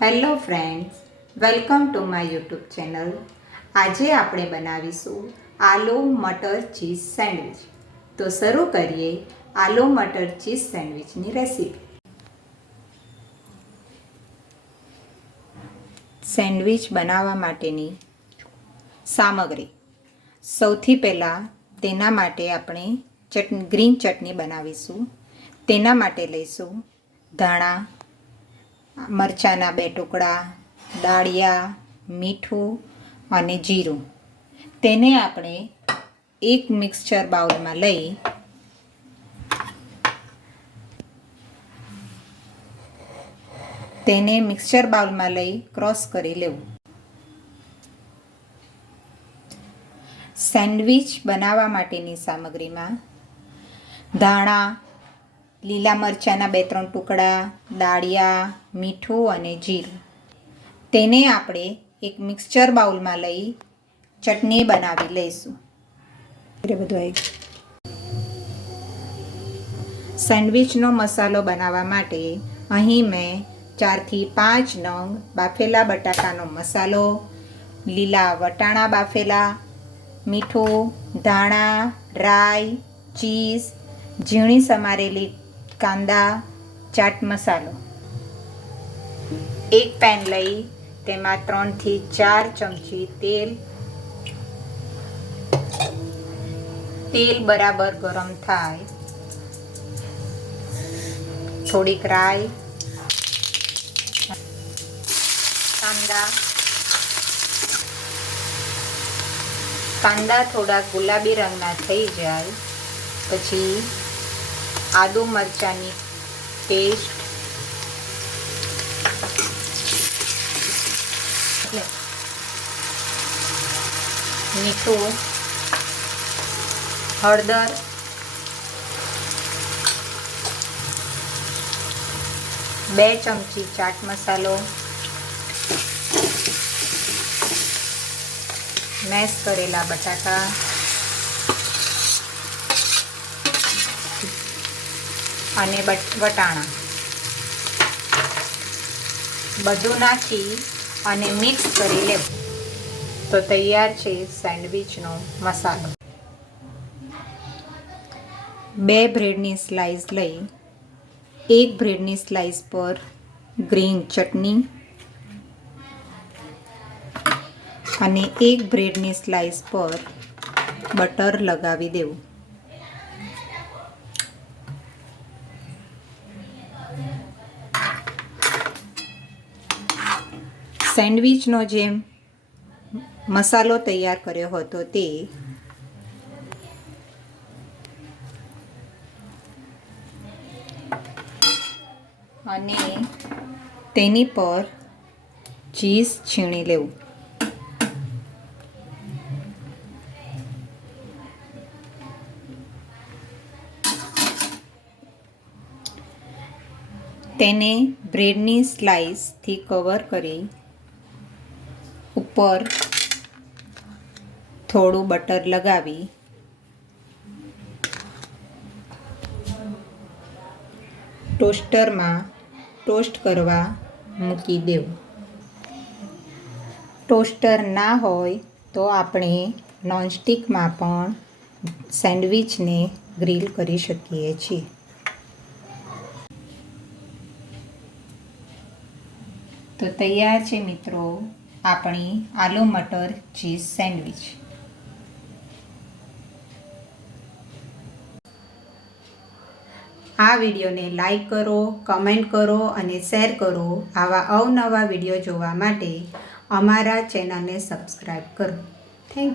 Hello friends, welcome to my YouTube channel. આજે આપણે બનાવીશું આલુ મટર ચીઝ સેન્ડવિચ. તો શરૂ કરીએ આલુ મટર ચીઝ સેન્ડવિચની રેસીપી. સેન્ડવિચ બનાવવા માટેની સામગ્રી. સૌથી પહેલાં તેના માટે આપણે ગ્રીન ચટણી બનાવીશું. તેના માટે લઈશું ધાણા, મરચાંના 2 ટુકડા, દાળિયા, મીઠું અને જીરું. તેને આપણે એક મિક્સચર બાઉલમાં લઈ ક્રશ કરી લેવું. સેન્ડવિચ બનાવવા માટેની સામગ્રીમાં ધાણા, લીલા મરચાંના 2-3 ટુકડા, દાળિયા, મીઠું અને જીરું. તેને આપણે એક મિક્સચર બાઉલમાં લઈ ચટણી બનાવી લઈશું. સેન્ડવિચનો મસાલો બનાવવા માટે અહીં મેં 4 થી 5 નંગ બાફેલા બટાકાનો મસાલો, લીલા વટાણા બાફેલા, મીઠું, ધાણા, રાઈ, ચીઝ, ઝીણી સમારેલી કાંદા, ચાટ મસાલો. એક પેન લઈ તેમાં 3 થી 4 ચમચી તેલ બરાબર ગરમ થાય, થોડીક રાઈ, કાંદા થોડા ગુલાબી રંગના થઈ જાય પછી આદુ મરચાંની પેસ્ટ, મીઠું, હળદર, બે ચમચી ચાટ મસાલો, મેશ કરેલા બટાકા અને વટાણા બધું નાખી અને મિક્સ કરી લેવું. તો તૈયાર છે સેન્ડવિચનો મસાલો. 2 બ્રેડની સ્લાઈસ લઈ એક બ્રેડની સ્લાઈસ પર ગ્રીન ચટણી અને એક બ્રેડની સ્લાઈસ પર બટર લગાવી દેવું. સેન્ડવિચનો જે મસાલો તૈયાર કર્યો હતો તે અને તેની પર ચીઝ છીણી લેવું. તેને બ્રેડની સ્લાઈસથી કવર કરી ઉપર થોડું બટર લગાવી ટોસ્ટરમાં ટોસ્ટ કરવા મૂકી દેવું. ટોસ્ટર ના હોય તો આપણે નોનસ્ટિકમાં પણ સેન્ડવિચને ગ્રીલ કરી શકીએ છીએ. તો તૈયાર છે મિત્રો આપણી આલુ મટર ચીઝ સેન્ડવિચ. આ વિડીયોને લાઈક કરો, કમેન્ટ કરો અને શેર કરો. આવા અવનવા વિડીયો જોવા માટે અમારા ચેનલને સબસ્ક્રાઈબ કરો. Thank you.